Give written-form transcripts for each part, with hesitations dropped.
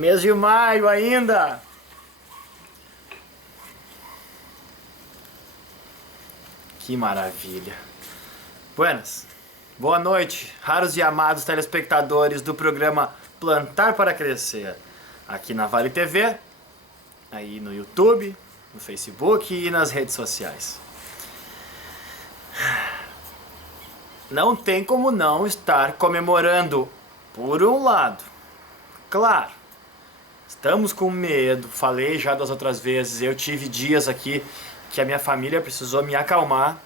Mês de maio ainda. Que maravilha. Buenas. Boa noite, raros e amados telespectadores do programa Plantar para Crescer. Aqui na Vale TV, aí no YouTube, no Facebook e nas redes sociais. Não tem como não estar comemorando. Por um lado, claro, estamos com medo, falei já das outras vezes, eu tive dias aqui que a minha família precisou me acalmar,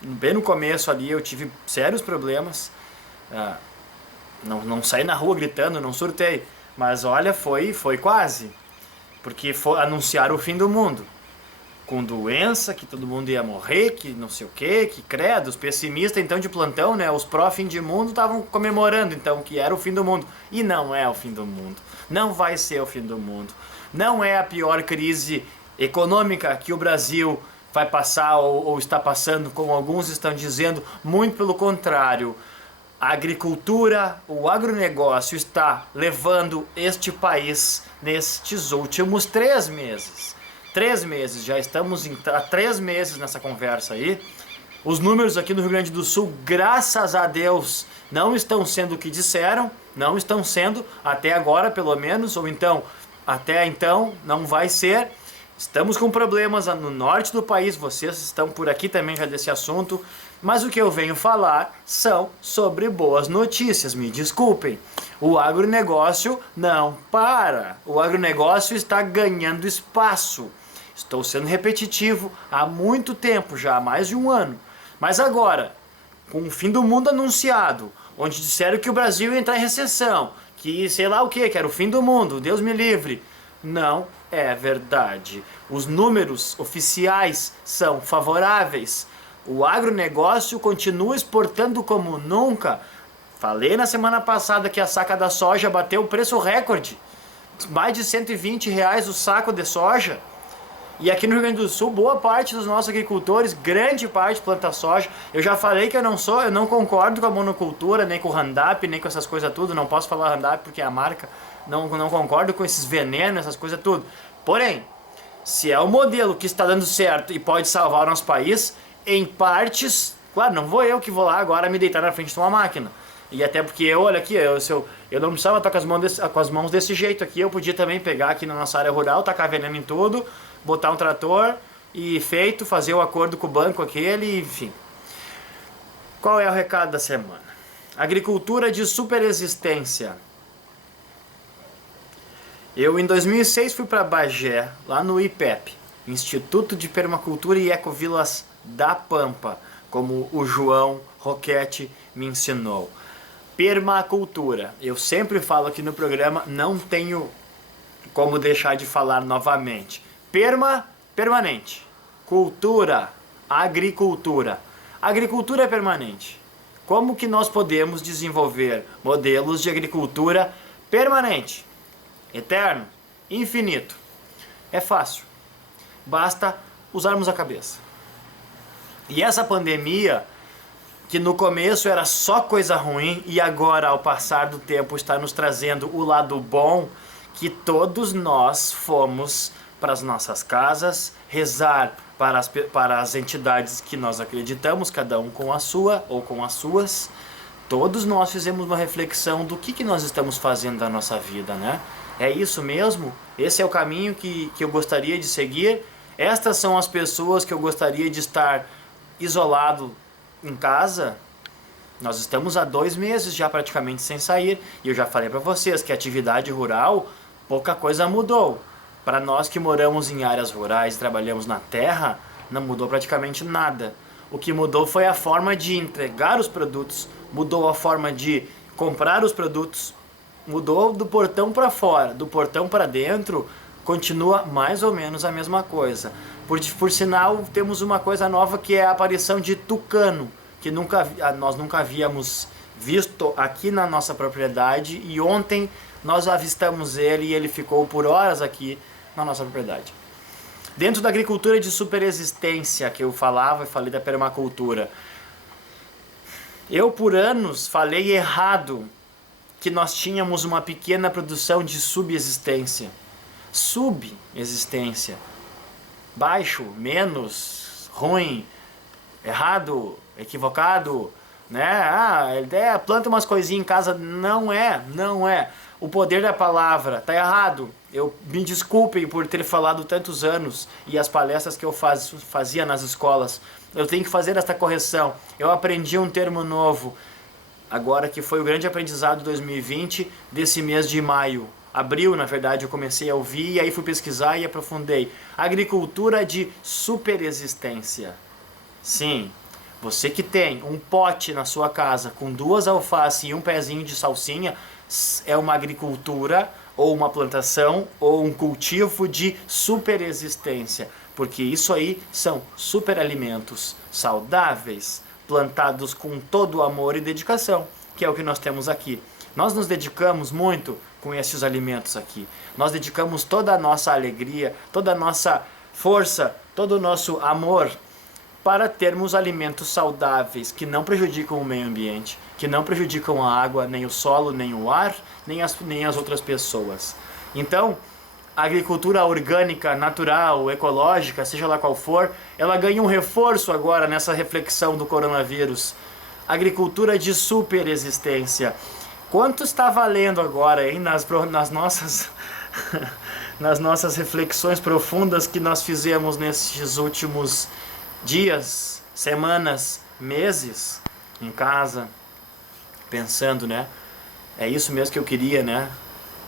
bem no começo ali eu tive sérios problemas, não saí na rua gritando, não surtei, mas olha, foi quase, porque anunciaram o fim do mundo, com doença, que todo mundo ia morrer, que não sei o que credo, os pessimistas então de plantão, né, os pró-fim de mundo estavam comemorando então que era o fim do mundo, e não é o fim do mundo, não vai ser o fim do mundo, não é a pior crise econômica que o Brasil vai passar ou está passando, como alguns estão dizendo, muito pelo contrário, a agricultura, o agronegócio está levando este país nestes últimos 3 meses. 3 meses, já estamos há 3 meses nessa conversa aí. Os números aqui no Rio Grande do Sul, graças a Deus, não estão sendo o que disseram, não estão sendo, até agora pelo menos, ou então, até então, não vai ser. Estamos com problemas no norte do país, vocês estão por aqui também já desse assunto, mas o que eu venho falar são sobre boas notícias, me desculpem. O agronegócio não para, o agronegócio está ganhando espaço. Estou sendo repetitivo há muito tempo, já há mais de um ano. Mas agora, com o fim do mundo anunciado, onde disseram que o Brasil ia entrar em recessão, que sei lá o que era o fim do mundo, Deus me livre. Não é verdade. Os números oficiais são favoráveis. O agronegócio continua exportando como nunca. Falei na semana passada que a saca da soja bateu o preço recorde. Mais de R$ 120 o saco de soja. E aqui no Rio Grande do Sul, boa parte dos nossos agricultores, grande parte planta soja. Eu já falei que eu não concordo com a monocultura, nem com o Roundup, nem com essas coisas tudo. Não posso falar Roundup porque é a marca. Não concordo com esses venenos, essas coisas tudo. Porém, se é o modelo que está dando certo e pode salvar o nosso país, em partes, claro, não vou eu que vou lá agora me deitar na frente de uma máquina. E até porque, olha aqui, eu não precisava estar com as mãos desse jeito aqui, eu podia também pegar aqui na nossa área rural, tacar veneno em tudo, botar um trator e fazer o acordo com o banco aquele, enfim. Qual é o recado da semana? Agricultura de superexistência. Eu em 2006 fui para Bagé, lá no IPEP, Instituto de Permacultura e Ecovilas da Pampa, como o João Roquete me ensinou. Permacultura. Eu sempre falo aqui no programa, não tenho como deixar de falar novamente. Permanente. Cultura, agricultura. Agricultura é permanente. Como que nós podemos desenvolver modelos de agricultura permanente, eterno, infinito? É fácil. Basta usarmos a cabeça. E essa pandemia, que no começo era só coisa ruim e agora, ao passar do tempo, está nos trazendo o lado bom, que todos nós fomos para as nossas casas, rezar para as entidades que nós acreditamos, cada um com a sua ou com as suas. Todos nós fizemos uma reflexão do que nós estamos fazendo da nossa vida, né? É isso mesmo? Esse é o caminho que eu gostaria de seguir? Estas são as pessoas que eu gostaria de estar isolado em casa? Nós estamos há 2 meses já praticamente sem sair e eu já falei para vocês que a atividade rural, pouca coisa mudou. Para nós que moramos em áreas rurais e trabalhamos na terra, não mudou praticamente nada. O que mudou foi a forma de entregar os produtos, mudou a forma de comprar os produtos, mudou do portão para fora, do portão para dentro, continua mais ou menos a mesma coisa. Por sinal, temos uma coisa nova que é a aparição de tucano, que nós nunca havíamos visto aqui na nossa propriedade e ontem nós avistamos ele e ele ficou por horas aqui na nossa propriedade. Dentro da agricultura de superexistência que eu falei da permacultura, eu por anos falei errado que nós tínhamos uma pequena produção de subexistência. Subexistência. Baixo, menos, ruim, errado, equivocado, né? Planta umas coisinhas em casa. Não é. O poder da palavra tá errado. Eu me desculpem por ter falado tantos anos e as palestras que eu fazia nas escolas. Eu tenho que fazer esta correção. Eu aprendi um termo novo, agora que foi o grande aprendizado de 2020, desse mês de maio. Abril, na verdade, eu comecei a ouvir e aí fui pesquisar e aprofundei. Agricultura de superexistência. Sim, você que tem um pote na sua casa com 2 alfaces e um pezinho de salsinha, é uma agricultura ou uma plantação ou um cultivo de superexistência, porque isso aí são superalimentos saudáveis, plantados com todo o amor e dedicação, que é o que nós temos aqui. Nós nos dedicamos muito com esses alimentos aqui. Nós dedicamos toda a nossa alegria, toda a nossa força, todo o nosso amor para termos alimentos saudáveis que não prejudicam o meio ambiente, que não prejudicam a água, nem o solo, nem o ar, nem as outras pessoas. Então, a agricultura orgânica, natural, ecológica, seja lá qual for, ela ganha um reforço agora nessa reflexão do coronavírus. Agricultura de superexistência. Quanto está valendo agora, hein, nas nossas nas nossas reflexões profundas que nós fizemos nesses últimos dias, semanas, meses em casa, pensando, né? É isso mesmo que eu queria, né?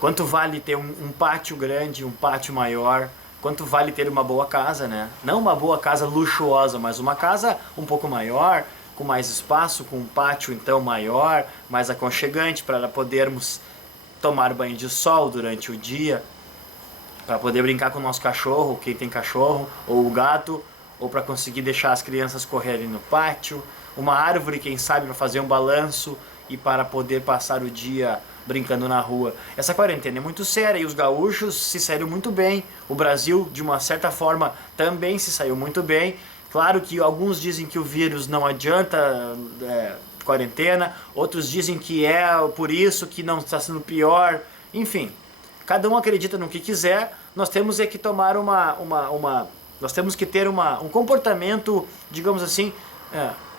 Quanto vale ter um pátio grande, um pátio maior? Quanto vale ter uma boa casa, né? Não uma boa casa luxuosa, mas uma casa um pouco maior, com mais espaço, com um pátio então maior, mais aconchegante, para podermos tomar banho de sol durante o dia, para poder brincar com o nosso cachorro, quem tem cachorro, ou o gato, ou para conseguir deixar as crianças correrem no pátio, uma árvore, quem sabe, para fazer um balanço e para poder passar o dia brincando na rua. Essa quarentena é muito séria e os gaúchos se saíram muito bem. O Brasil, de uma certa forma, também se saiu muito bem. Claro que alguns dizem que o vírus não adianta quarentena, outros dizem que é por isso que não está sendo pior. Enfim, cada um acredita no que quiser. Nós temos que tomar nós temos que ter um comportamento, digamos assim,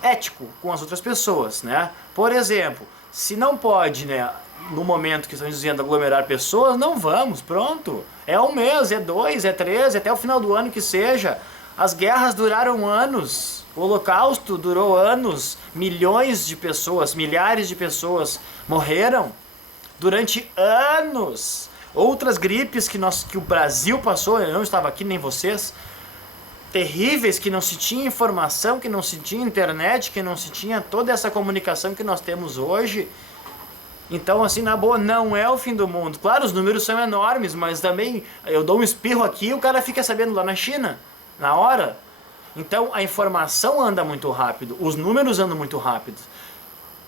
ético com as outras pessoas, né? Por exemplo, se não pode, né, no momento que estão dizendo aglomerar pessoas, não vamos, pronto. É 1 mês, é 2, é 3, até o final do ano que seja. As guerras duraram anos, o Holocausto durou anos, milhões de pessoas, milhares de pessoas morreram durante anos. Outras gripes que o Brasil passou, eu não estava aqui nem vocês, terríveis, que não se tinha informação, que não se tinha internet, que não se tinha toda essa comunicação que nós temos hoje. Então, assim, na boa, não é o fim do mundo. Claro, os números são enormes, mas também eu dou um espirro aqui e o cara fica sabendo lá na China, na hora. Então, a informação anda muito rápido, os números andam muito rápido.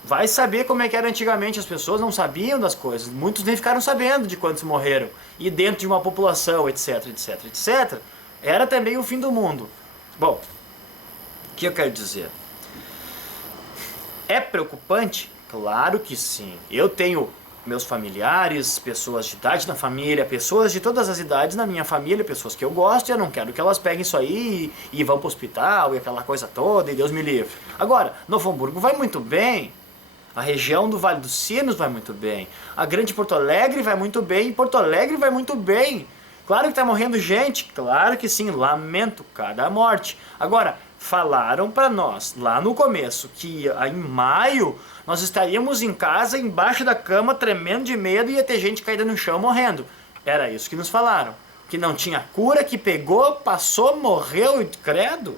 Vai saber como é que era antigamente, as pessoas não sabiam das coisas, muitos nem ficaram sabendo de quantos morreram, e dentro de uma população, etc, etc, etc, era também o fim do mundo. Bom, o que eu quero dizer? É preocupante? Claro que sim. Eu tenho meus familiares, pessoas de idade na família, pessoas de todas as idades na minha família, pessoas que eu gosto e eu não quero que elas peguem isso aí e vão pro hospital e aquela coisa toda, e Deus me livre. Agora, Novo Hamburgo vai muito bem, a região do Vale dos Sinos vai muito bem, a Grande Porto Alegre vai muito bem, e Porto Alegre vai muito bem. Claro que tá morrendo gente, claro que sim, lamento cada morte. Agora, falaram para nós lá no começo que em maio nós estaríamos em casa, embaixo da cama, tremendo de medo e ia ter gente caída no chão morrendo. Era isso que nos falaram. Que não tinha cura, que pegou, passou, morreu e credo.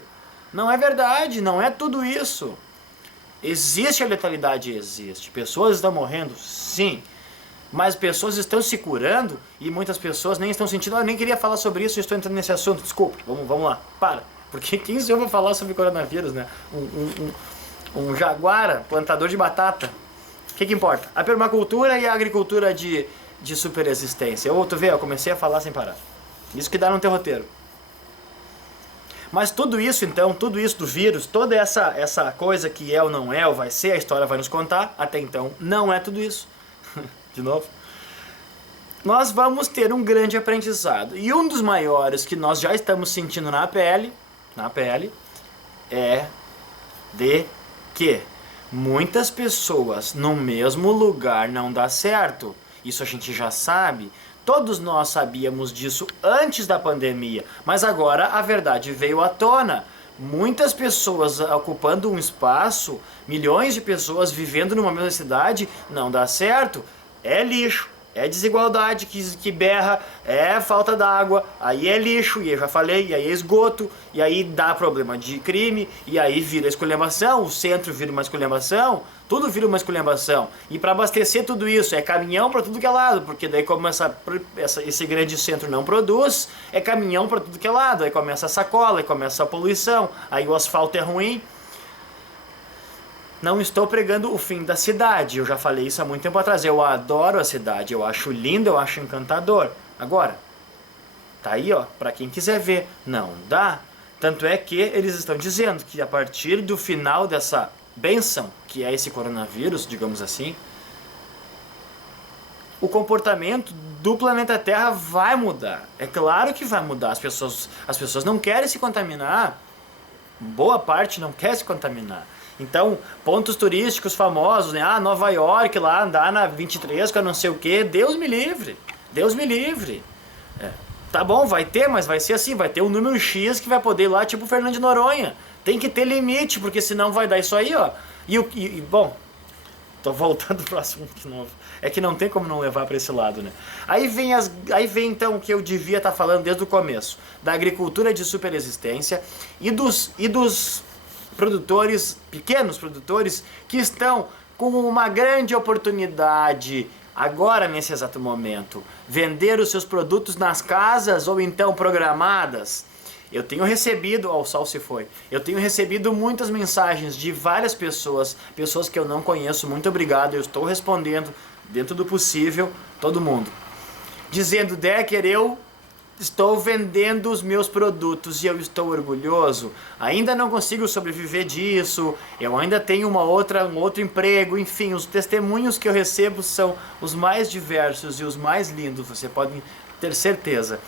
Não é verdade, não é tudo isso. Existe a letalidade, existe. Pessoas estão morrendo, sim. Mas pessoas estão se curando e muitas pessoas nem estão sentindo. Eu nem queria falar sobre isso, eu estou entrando nesse assunto. Desculpa, vamos lá, para. Porque quem sou eu vou falar sobre coronavírus, né? Um jaguara, plantador de batata. O que importa? A permacultura e a agricultura de superexistência. Tu vê, eu comecei a falar sem parar. Isso que dá no teu roteiro. Mas tudo isso então, tudo isso do vírus, toda essa coisa que é ou não é, ou vai ser, a história vai nos contar, até então não é tudo isso. De novo. Nós vamos ter um grande aprendizado. E um dos maiores que nós já estamos sentindo na pele, é de que muitas pessoas no mesmo lugar não dá certo. Isso a gente já sabe. Todos nós sabíamos disso antes da pandemia, mas agora a verdade veio à tona. Muitas pessoas ocupando um espaço, milhões de pessoas vivendo numa mesma cidade, não dá certo. É lixo, é desigualdade que berra, é falta d'água, aí é lixo, e eu já falei, e aí é esgoto, e aí dá problema de crime, e aí vira esculhambação, o centro vira uma esculhambação, tudo vira uma esculhambação. E para abastecer tudo isso, é caminhão para tudo que é lado, porque daí como esse grande centro não produz, é caminhão para tudo que é lado, aí começa a sacola, aí começa a poluição, aí o asfalto é ruim. Não estou pregando o fim da cidade, eu já falei isso há muito tempo atrás. Eu adoro a cidade, eu acho lindo, eu acho encantador. Agora, tá aí, ó, para quem quiser ver, não dá. Tanto é que eles estão dizendo que a partir do final dessa bênção, que é esse coronavírus, digamos assim, o comportamento do planeta Terra vai mudar. É claro que vai mudar. As pessoas não querem se contaminar. Boa parte não quer se contaminar. Então, pontos turísticos famosos, né? Ah, Nova York, lá andar na 23, que eu não sei o que. Deus me livre. Deus me livre. Tá bom, vai ter, mas vai ser assim, vai ter um número X que vai poder ir lá, tipo Fernando de Noronha. Tem que ter limite, porque senão vai dar isso aí, ó. Bom, tô voltando pro assunto de novo. É que não tem como não levar para esse lado, né? Aí vem então o que eu devia estar falando desde o começo, da agricultura de superexistência e dos produtores, pequenos produtores, que estão com uma grande oportunidade agora nesse exato momento, vender os seus produtos nas casas ou então programadas. Eu tenho recebido, o sol se foi, eu tenho recebido muitas mensagens de várias pessoas que eu não conheço, muito obrigado, eu estou respondendo dentro do possível, todo mundo, dizendo: Decker, eu estou vendendo os meus produtos e eu estou orgulhoso, ainda não consigo sobreviver disso, eu ainda tenho um outro emprego, enfim, os testemunhos que eu recebo são os mais diversos e os mais lindos, você pode ter certeza.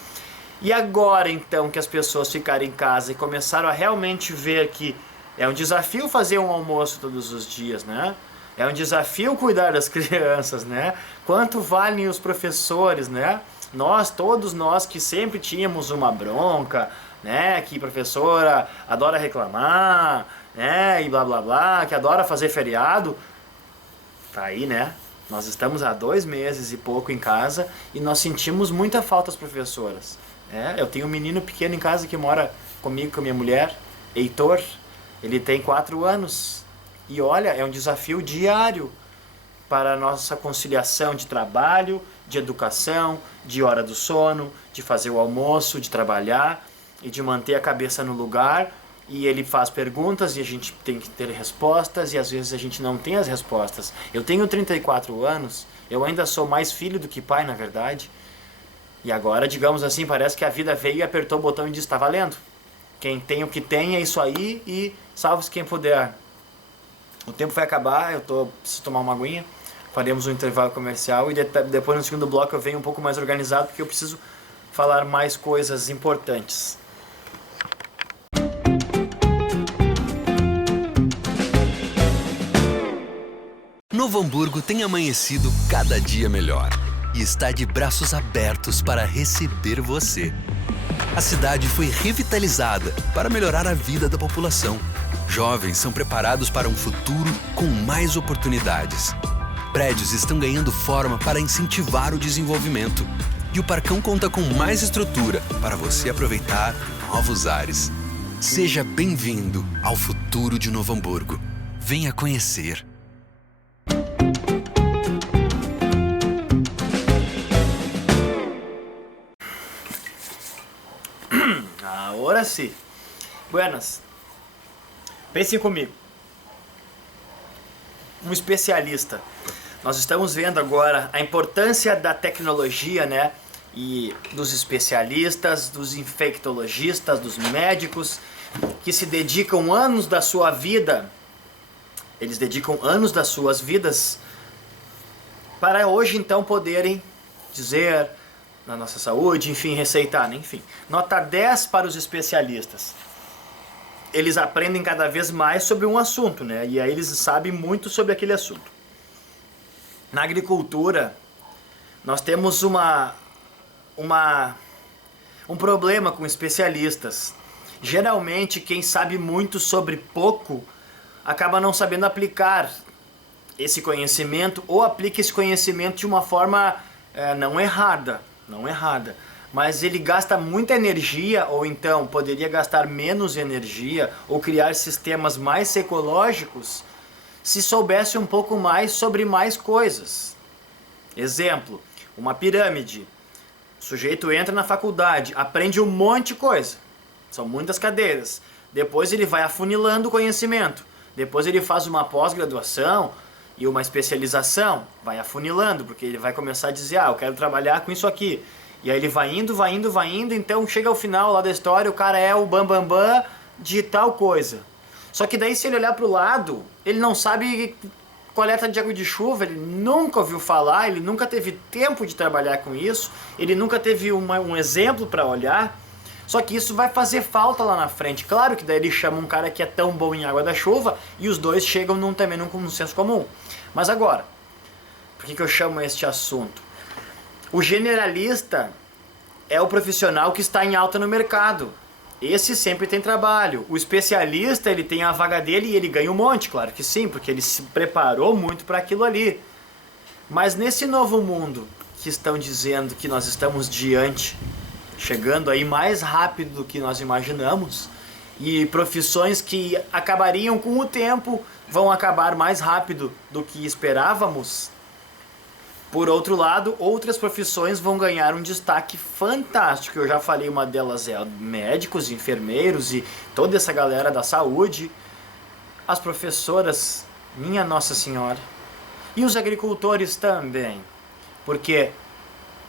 E agora então que as pessoas ficaram em casa e começaram a realmente ver que é um desafio fazer um almoço todos os dias, né? É um desafio cuidar das crianças, né? Quanto valem os professores, né? Todos nós que sempre tínhamos uma bronca, né? Que professora adora reclamar, né? E blá blá blá, que adora fazer feriado. Tá aí, né? Nós estamos há 2 meses e pouco em casa e nós sentimos muita falta das professoras. Eu tenho um menino pequeno em casa que mora comigo, com a minha mulher, Heitor. Ele tem 4 anos. E olha, é um desafio diário para a nossa conciliação de trabalho, de educação, de hora do sono, de fazer o almoço, de trabalhar e de manter a cabeça no lugar. E ele faz perguntas e a gente tem que ter respostas e às vezes a gente não tem as respostas. Eu tenho 34 anos, eu ainda sou mais filho do que pai, na verdade. E agora, digamos assim, parece que a vida veio e apertou o botão e disse: tá valendo. Quem tem o que tem é isso aí e salve-se quem puder. O tempo vai acabar, preciso tomar uma aguinha. Faremos um intervalo comercial e depois no segundo bloco eu venho um pouco mais organizado porque eu preciso falar mais coisas importantes. Novo Hamburgo tem amanhecido cada dia melhor e está de braços abertos para receber você. A cidade foi revitalizada para melhorar a vida da população. Jovens são preparados para um futuro com mais oportunidades. Prédios estão ganhando forma para incentivar o desenvolvimento. E o Parcão conta com mais estrutura para você aproveitar novos ares. Seja bem-vindo ao futuro de Novo Hamburgo. Venha conhecer. Agora sim. Buenas. Pensem comigo. Um especialista. Nós estamos vendo agora a importância da tecnologia, né? E dos especialistas, dos infectologistas, dos médicos que se dedicam anos da sua vida. Eles dedicam anos das suas vidas para hoje então poderem dizer na nossa saúde, enfim, receitar, né? Enfim. Nota 10 para os especialistas. Eles aprendem cada vez mais sobre um assunto, né? E aí eles sabem muito sobre aquele assunto. Na agricultura, nós temos um problema com especialistas. Geralmente, quem sabe muito sobre pouco acaba não sabendo aplicar esse conhecimento, ou aplica esse conhecimento de uma forma não errada, mas ele gasta muita energia, ou então poderia gastar menos energia, ou criar sistemas mais ecológicos, se soubesse um pouco mais sobre mais coisas. Exemplo, uma pirâmide. O sujeito entra na faculdade, aprende um monte de coisa, são muitas cadeiras. Depois ele vai afunilando o conhecimento. Depois ele faz uma pós-graduação e uma especialização, vai afunilando, porque ele vai começar a dizer, eu quero trabalhar com isso aqui. E aí ele vai indo, então chega ao final lá da história, o cara é o bambambam de tal coisa. Só que daí, se ele olhar para o lado, ele não sabe coleta de água de chuva, ele nunca ouviu falar, ele nunca teve tempo de trabalhar com isso, ele nunca teve um exemplo para olhar. Só que isso vai fazer falta lá na frente. Claro que daí ele chama um cara que é tão bom em água da chuva e os dois chegam também num senso comum. Mas agora, por que eu chamo este assunto? O generalista é o profissional que está em alta no mercado. Esse sempre tem trabalho. O especialista, ele tem a vaga dele e ele ganha um monte, claro que sim, porque ele se preparou muito para aquilo ali. Mas nesse novo mundo que estão dizendo que nós estamos diante, chegando aí mais rápido do que nós imaginamos, e profissões que acabariam com o tempo vão acabar mais rápido do que esperávamos. Por outro lado, outras profissões vão ganhar um destaque fantástico. Eu já falei, uma delas é médicos, enfermeiros e toda essa galera da saúde. As professoras, minha Nossa Senhora. E os agricultores também. Porque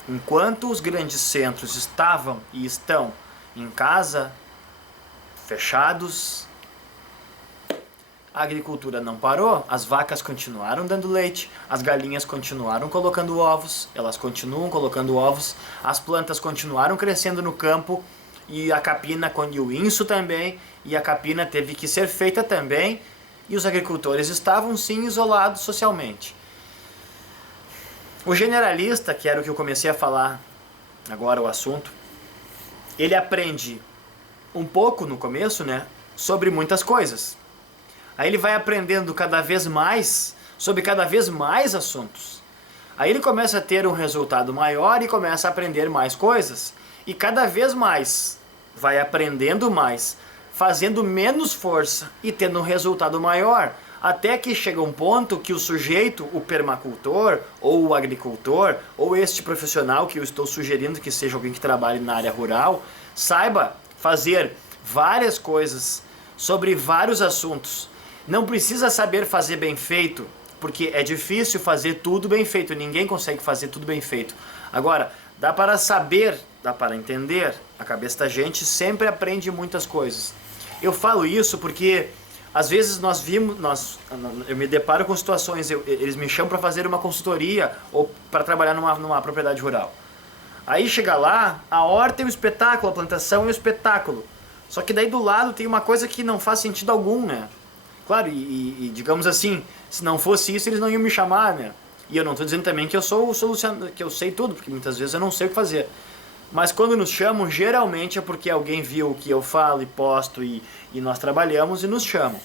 enquanto os grandes centros estavam e estão em casa, fechados, a agricultura não parou, as vacas continuaram dando leite, as galinhas continuaram colocando ovos, elas continuam colocando ovos, as plantas continuaram crescendo no campo, e a capina e o inso também, e a capina teve que ser feita também, e os agricultores estavam sim isolados socialmente. O generalista, que era o que eu comecei a falar agora o assunto, ele aprende um pouco no começo, né, sobre muitas coisas. Aí ele vai aprendendo cada vez mais sobre cada vez mais assuntos. Aí ele começa a ter um resultado maior e começa a aprender mais coisas. E cada vez mais vai aprendendo mais, fazendo menos força e tendo um resultado maior. Até que chega um ponto que o sujeito, o permacultor, ou o agricultor, ou este profissional que eu estou sugerindo que seja alguém que trabalhe na área rural, saiba fazer várias coisas sobre vários assuntos. Não precisa saber fazer bem feito, porque é difícil fazer tudo bem feito, ninguém consegue fazer tudo bem feito. Agora, dá para saber, dá para entender, a cabeça da gente sempre aprende muitas coisas. Eu falo isso porque às vezes eu me deparo com situações, eles me chamam para fazer uma consultoria ou para trabalhar numa propriedade rural. Aí chega lá, a horta é um espetáculo, a plantação é um espetáculo. Só que daí do lado tem uma coisa que não faz sentido algum, né? Claro, e digamos assim, se não fosse isso, eles não iam me chamar, né? E eu não estou dizendo também que eu sou o solucionador, que eu sei tudo, porque muitas vezes eu não sei o que fazer. Mas quando nos chamam, geralmente é porque alguém viu o que eu falo e posto e nós trabalhamos e nos chamam.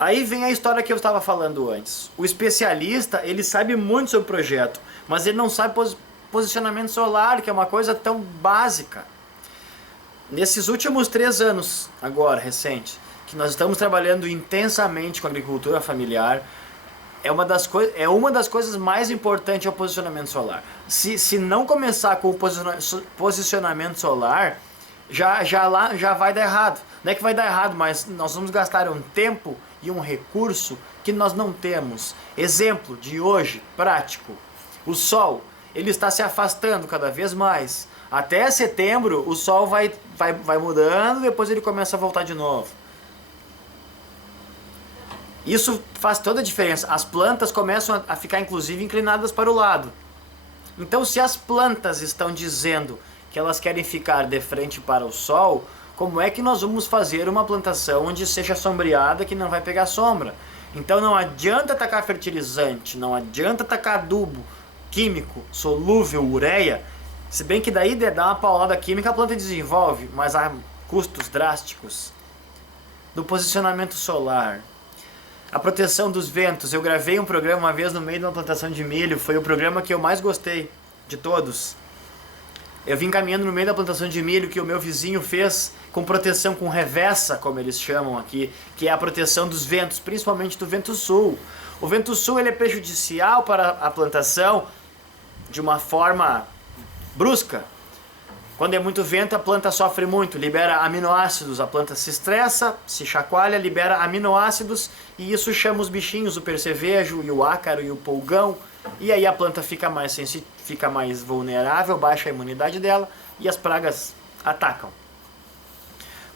Aí vem a história que eu estava falando antes. O especialista, ele sabe muito sobre o projeto, mas ele não sabe posicionamento solar, que é uma coisa tão básica. Nesses últimos 3 anos, agora, recente, que nós estamos trabalhando intensamente com a agricultura familiar, é uma das coisas mais importantes é o posicionamento solar. Se não começar com o posicionamento solar, já vai dar errado. Não é que vai dar errado, mas nós vamos gastar um tempo e um recurso que nós não temos. Exemplo de hoje, prático. O sol, ele está se afastando cada vez mais. Até setembro, o sol vai mudando, depois ele começa a voltar de novo. Isso faz toda a diferença. As plantas começam a ficar inclusive inclinadas para o lado. Então, se as plantas estão dizendo que elas querem ficar de frente para o sol, como é que nós vamos fazer uma plantação onde seja sombreada, que não vai pegar sombra? Então não adianta tacar fertilizante, não adianta tacar adubo químico, solúvel, ureia, se bem que daí de dar uma paulada química a planta desenvolve, mas há custos drásticos. Do posicionamento solar, a proteção dos ventos. Eu gravei um programa uma vez no meio de uma plantação de milho, foi o programa que eu mais gostei de todos. Eu vim caminhando no meio da plantação de milho que o meu vizinho fez com proteção com revessa, como eles chamam aqui, que é a proteção dos ventos, principalmente do vento sul. O vento sul ele é prejudicial para a plantação de uma forma brusca. Quando é muito vento, a planta sofre muito, libera aminoácidos, a planta se estressa, se chacoalha, libera aminoácidos e isso chama os bichinhos, o percevejo, e o ácaro e o pulgão, e aí a planta fica mais vulnerável, baixa a imunidade dela e as pragas atacam.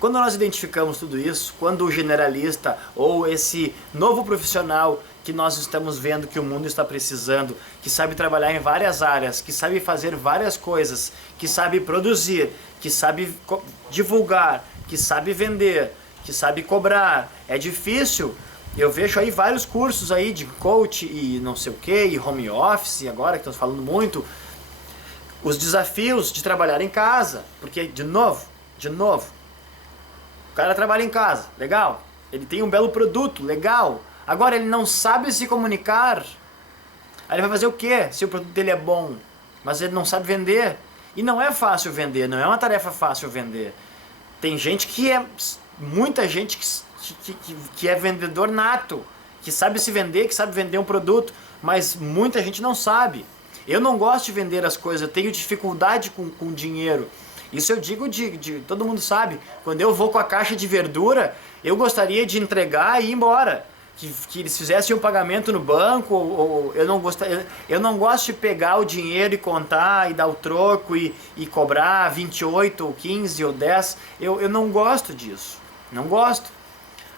Quando nós identificamos tudo isso, quando o generalista ou esse novo profissional que nós estamos vendo que o mundo está precisando, que sabe trabalhar em várias áreas, que sabe fazer várias coisas, que sabe produzir, que sabe divulgar, que sabe vender, que sabe cobrar, é difícil. Eu vejo aí vários cursos aí de coach e não sei o que, e home office, agora que estamos falando muito, os desafios de trabalhar em casa, porque de novo, o cara trabalha em casa, legal, ele tem um belo produto, legal, agora ele não sabe se comunicar, aí ele vai fazer o quê se o produto dele é bom, mas ele não sabe vender? E não é fácil vender, não é uma tarefa fácil vender. Tem gente muita gente que é vendedor nato, que sabe se vender, que sabe vender um produto, mas muita gente não sabe. Eu não gosto de vender as coisas, eu tenho dificuldade com dinheiro. Isso eu digo todo mundo sabe. Quando eu vou com a caixa de verdura, eu gostaria de entregar e ir embora. Que eles fizessem um pagamento no banco, ou eu não gosto de pegar o dinheiro e contar e dar o troco e cobrar 28 ou 15 ou 10. Eu não gosto disso. Não gosto.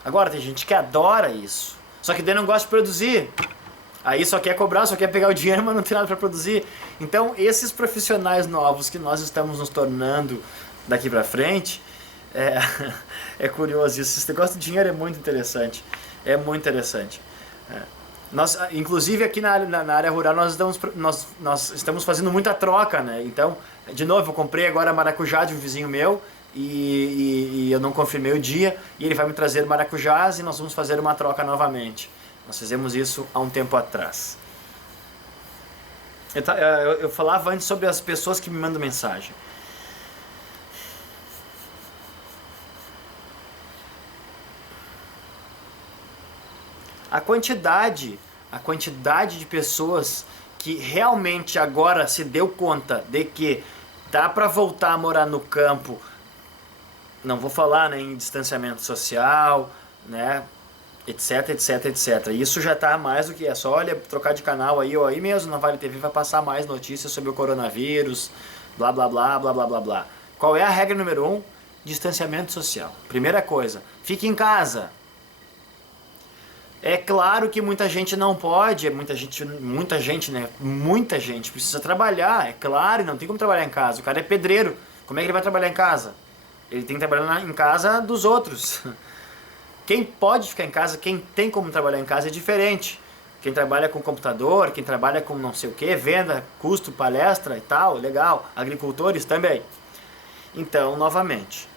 Agora tem gente que adora isso. Só que daí não gosta de produzir. Aí só quer cobrar, só quer pegar o dinheiro, mas não tem nada para produzir. Então, esses profissionais novos que nós estamos nos tornando daqui para frente, é curioso isso. Esse negócio de dinheiro é muito interessante. É muito interessante. Nós, inclusive aqui na área rural, nós estamos fazendo muita troca, né? Então, de novo, eu comprei agora maracujá de um vizinho meu e eu não confirmei o dia, e ele vai me trazer maracujás e nós vamos fazer uma troca novamente. Nós fizemos isso há um tempo atrás. Eu falava antes sobre as pessoas que me mandam mensagem. A quantidade de pessoas que realmente agora se deu conta de que dá para voltar a morar no campo, não vou falar, né, em distanciamento social, né, etc, etc, etc. Isso já está mais do que é só, olha, trocar de canal aí, ou aí mesmo na Vale TV vai passar mais notícias sobre o coronavírus, blá, blá, blá, blá, blá, blá, blá. Qual é a regra número 1? Distanciamento social. Primeira coisa, fique em casa. É claro que muita gente não pode, muita gente, né? Muita gente precisa trabalhar, é claro, e não tem como trabalhar em casa. O cara é pedreiro, como é que ele vai trabalhar em casa? Ele tem que trabalhar em casa dos outros. Quem pode ficar em casa, quem tem como trabalhar em casa é diferente. Quem trabalha com computador, quem trabalha com não sei o que, venda, custo, palestra e tal, legal. Agricultores também. Então, novamente,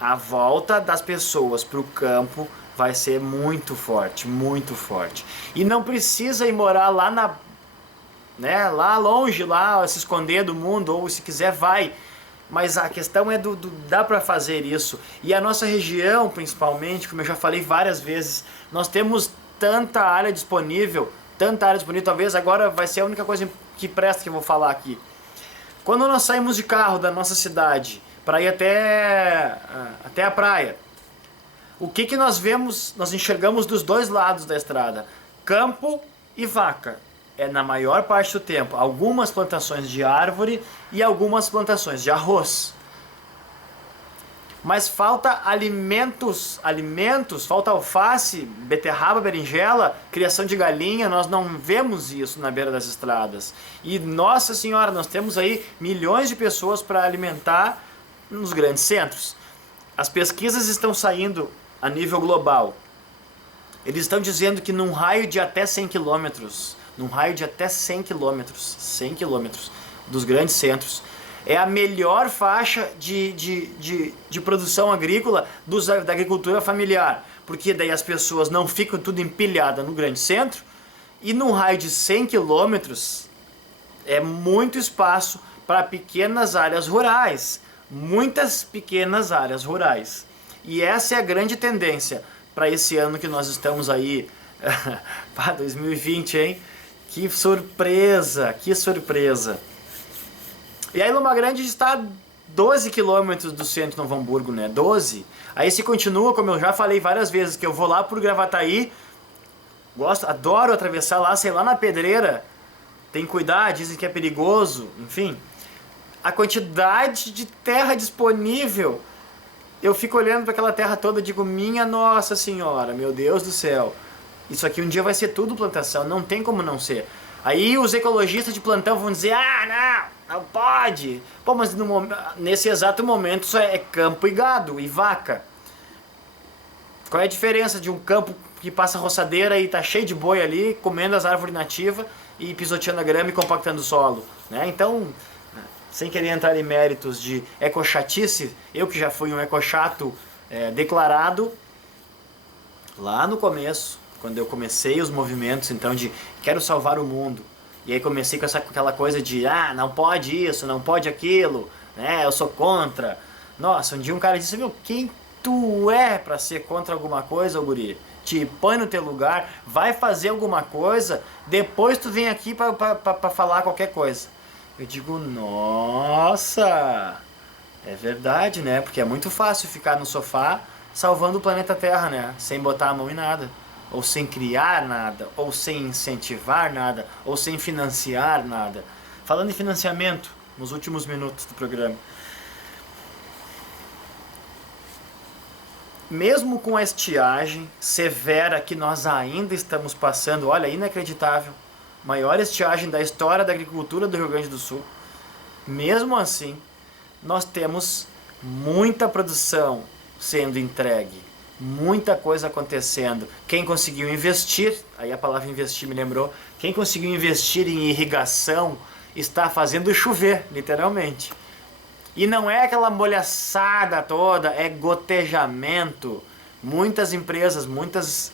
a volta das pessoas para o campo vai ser muito forte, muito forte. E não precisa ir morar lá lá longe, lá se esconder do mundo, ou se quiser vai. Mas a questão é dá para fazer isso. E a nossa região, principalmente, como eu já falei várias vezes, nós temos tanta área disponível, talvez agora vai ser a única coisa que presta que eu vou falar aqui. Quando nós saímos de carro da nossa cidade para ir até a praia, o que nós vemos, nós enxergamos dos dois lados da estrada? Campo e vaca. É na maior parte do tempo. Algumas plantações de árvore e algumas plantações de arroz. mas falta alimentos, falta alface, beterraba, berinjela, criação de galinha. Nós não vemos isso na beira das estradas. E, nossa senhora, nós temos aí milhões de pessoas para alimentar nos grandes centros. As pesquisas estão saindo a nível global. Eles estão dizendo que num raio de até 100 quilômetros, 100 quilômetros dos grandes centros, é a melhor faixa de produção agrícola da agricultura familiar. Porque daí as pessoas não ficam tudo empilhadas no grande centro. E num raio de 100 quilômetros é muito espaço para pequenas áreas rurais. Muitas pequenas áreas rurais. E essa é a grande tendência para esse ano que nós estamos aí. Para 2020, hein? Que surpresa, que surpresa. E aí Loma Grande está 12 quilômetros do centro de Novo Hamburgo, né? 12. Aí se continua, como eu já falei várias vezes, que eu vou lá por Gravataí, adoro atravessar lá, sei lá na pedreira, tem que cuidar, dizem que é perigoso, enfim. A quantidade de terra disponível, eu fico olhando para aquela terra toda e digo, minha Nossa Senhora, meu Deus do céu, isso aqui um dia vai ser tudo plantação, não tem como não ser. Aí os ecologistas de plantão vão dizer, não pode. Pô, mas nesse exato momento isso é campo e gado e vaca. Qual é a diferença de um campo que passa roçadeira e tá cheio de boi ali, comendo as árvores nativas e pisoteando a grama e compactando o solo, né? Então, sem querer entrar em méritos de ecochatice, eu que já fui um ecochato declarado, lá no começo, quando eu comecei os movimentos então de quero salvar o mundo, e aí comecei com aquela coisa de não pode isso, não pode aquilo, né? Eu sou contra. Nossa, um dia um cara disse, meu, quem tu é pra ser contra alguma coisa, ô guri? Te põe no teu lugar, vai fazer alguma coisa, depois tu vem aqui pra falar qualquer coisa. Eu digo, nossa, é verdade, né? Porque é muito fácil ficar no sofá salvando o planeta Terra, né? Sem botar a mão em nada, ou sem criar nada, ou sem incentivar nada, ou sem financiar nada. Falando em financiamento, nos últimos minutos do programa, mesmo com a estiagem severa que nós ainda estamos passando, olha, inacreditável, maior estiagem da história da agricultura do Rio Grande do Sul, mesmo assim, nós temos muita produção sendo entregue, muita coisa acontecendo. Quem conseguiu investir, aí a palavra investir me lembrou, quem conseguiu investir em irrigação está fazendo chover, literalmente. E não é aquela molhaçada toda, é gotejamento. Muitas empresas, muitos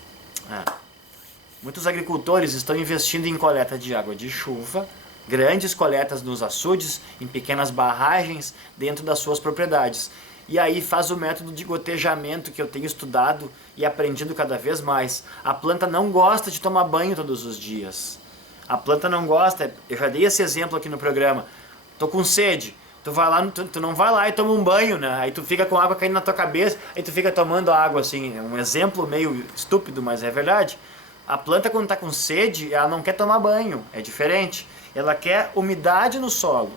agricultores estão investindo em coleta de água de chuva, grandes coletas nos açudes, em pequenas barragens dentro das suas propriedades. E aí faz o método de gotejamento que eu tenho estudado e aprendido cada vez mais. A planta não gosta de tomar banho todos os dias. A planta não gosta, eu já dei esse exemplo aqui no programa. Tô com sede. Tu vai lá, tu não vai lá e toma um banho, né? Aí tu fica com água caindo na tua cabeça, aí tu fica tomando água assim. É um exemplo meio estúpido, mas é verdade. A planta quando tá com sede, ela não quer tomar banho, é diferente. Ela quer umidade no solo.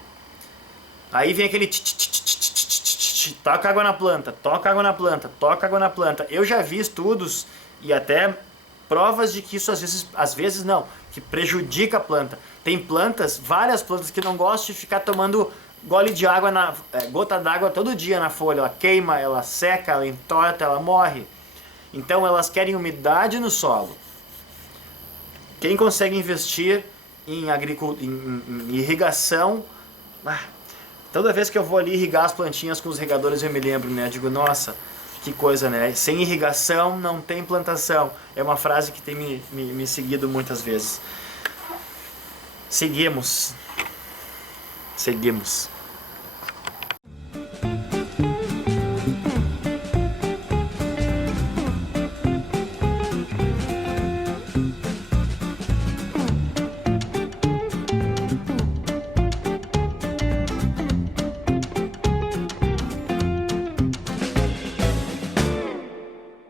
Aí vem aquele toca água na planta, toca água na planta, toca água na planta. Eu já vi estudos e até provas de que isso às vezes não, que prejudica a planta. Tem plantas, várias plantas que não gostam de ficar tomando gole de água, gota d'água todo dia na folha. Ela queima, ela seca, ela entorta, ela morre. Então elas querem umidade no solo. Quem consegue investir em irrigação, toda vez que eu vou ali irrigar as plantinhas com os regadores eu me lembro, né? Eu digo, nossa, que coisa, né? Sem irrigação não tem plantação. É uma frase que tem me seguido muitas vezes. Seguimos.